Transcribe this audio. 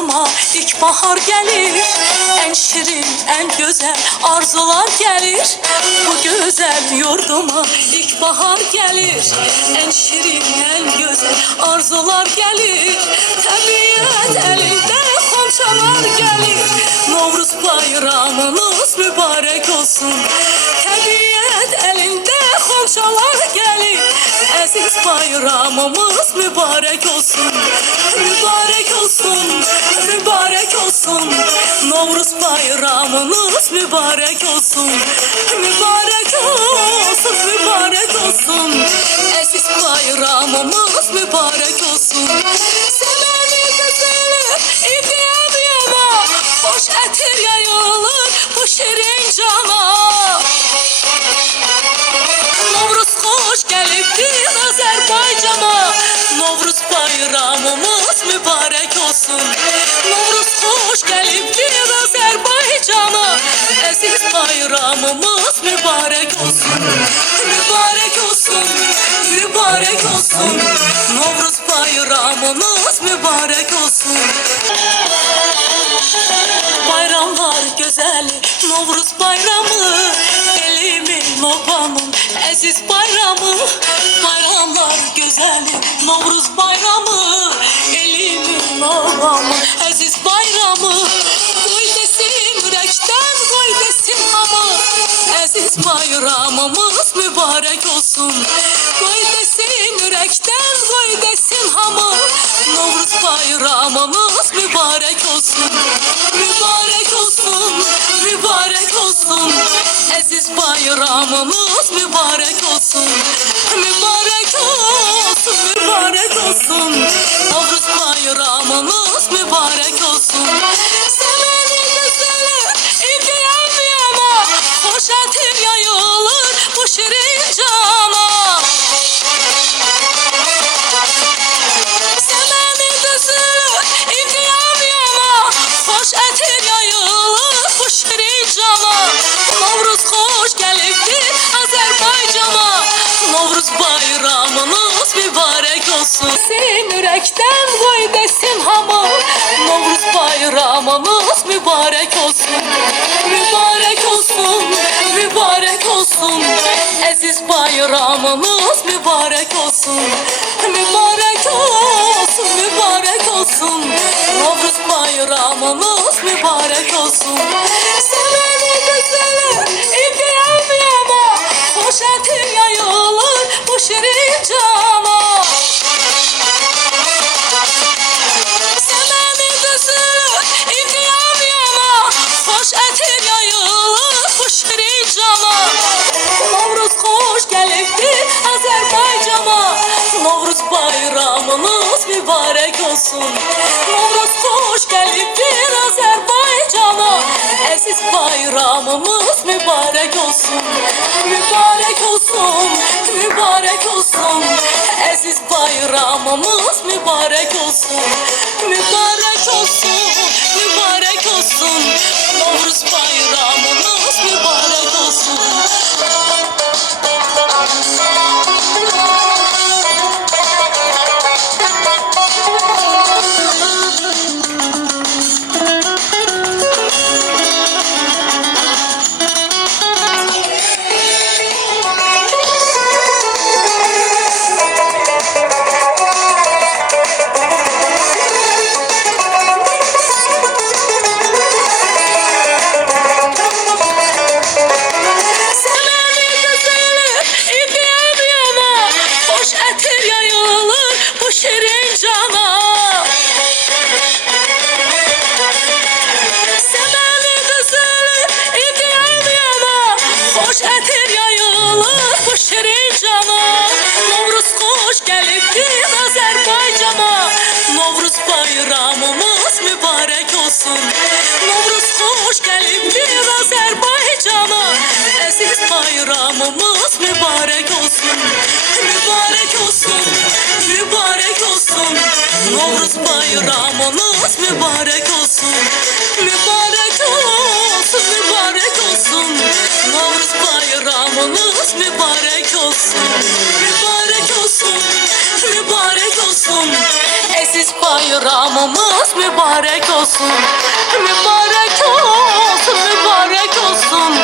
yurduma ilkbahar gelir. En şirin, en güzel arzular gelir. Bu güzel yurduma ilkbahar gelir. En şirin, en güzel arzular gelir. Tabiat elinde xonçalar gelir. Novruz bayramınız mübarek olsun. Tabiat elinde xonçalar gelir. Aziz bayramımız mübarek olsun. Mübarek olsun, mübarek olsun. Novruz bayramınız mübarek olsun. Mübarek olsun, mübarek olsun. Aziz bayramımız mübarek olsun. Seveni güzeli İbrahim yana, hoş etir yayılır bu şirin cana. Novruz hoş geliptir Azerbaycan'a. Novruz bayramımız mübarek olsun. Novruz hoş geliptir Azerbaycan'a. Aziz bayramımız mübarek olsun. Mübarek olsun, mübarek olsun. Novruz bayramınız mübarek olsun. Bayramlar güzeli Novruz bayramı, elimin obamın aziz bayramı. Bayramlar güzeli Novruz bayramı, elimin obamın aziz bayramı. Koy desin yürekten, koy desin hamı. Aziz bayramımız mübarek olsun. Koy desin yürekten, koy desin hamı. Novruz bayramımız mübarek olsun. Mübarek olsun, mübarek olsun. Aziz bayramımız mübarek olsun. Mübarek olsun, mübarek olsun. Novruz bayramımız mübarek olsun. Seveni güzeli İbrahim yana, hoş etir yayılır bu şirin cana. Seveni güzeli İbrahim yana, hoş etir yayılır bu şirin cana. Novruz hoş geliptir Azerbaycan'a. Novruz bayramınız mübarek olsun. Sen yürekten koy desin hamı. Novruz bayramınız mübarek olsun. Mübarek olsun, mübarek olsun. Aziz bayramınız mübarek olsun. Mübarek olsun, mübarek olsun. Novruz bayramınız mübarek olsun. Seveni güzeli İbrahim yana, hoş etir yayılır bu şirin cana. Seveni güzeli İbrahim yana, hoş etir yayılır bu şirin cana. Novruz hoş geliptir Azerbaycan'a. Novruz bayramınız mübarek olsun. Novruz hoş geliptir Azerbaycan'a. Aziz bayramımız mübarek olsun. Mübarek olsun, mübarek olsun. Aziz bayramımız mübarek olsun. Mübarek olsun, mübarek olsun. Novruz bayramımız mübarek olsun. Bayramımız mübarek olsun. Novruz hoş geliptir Azerbaycan'a. Aziz bayramımız mübarek olsun. Mübarek olsun, mübarek olsun. Novruz bayramımız mübarek olsun. Mübarek olsun, mübarek olsun. Novruz bayramımız mübarek olsun. Mübarek olsun, mübarek olsun. Aziz bayramımız mübarek olsun. Mübarek olsun, mübarek olsun.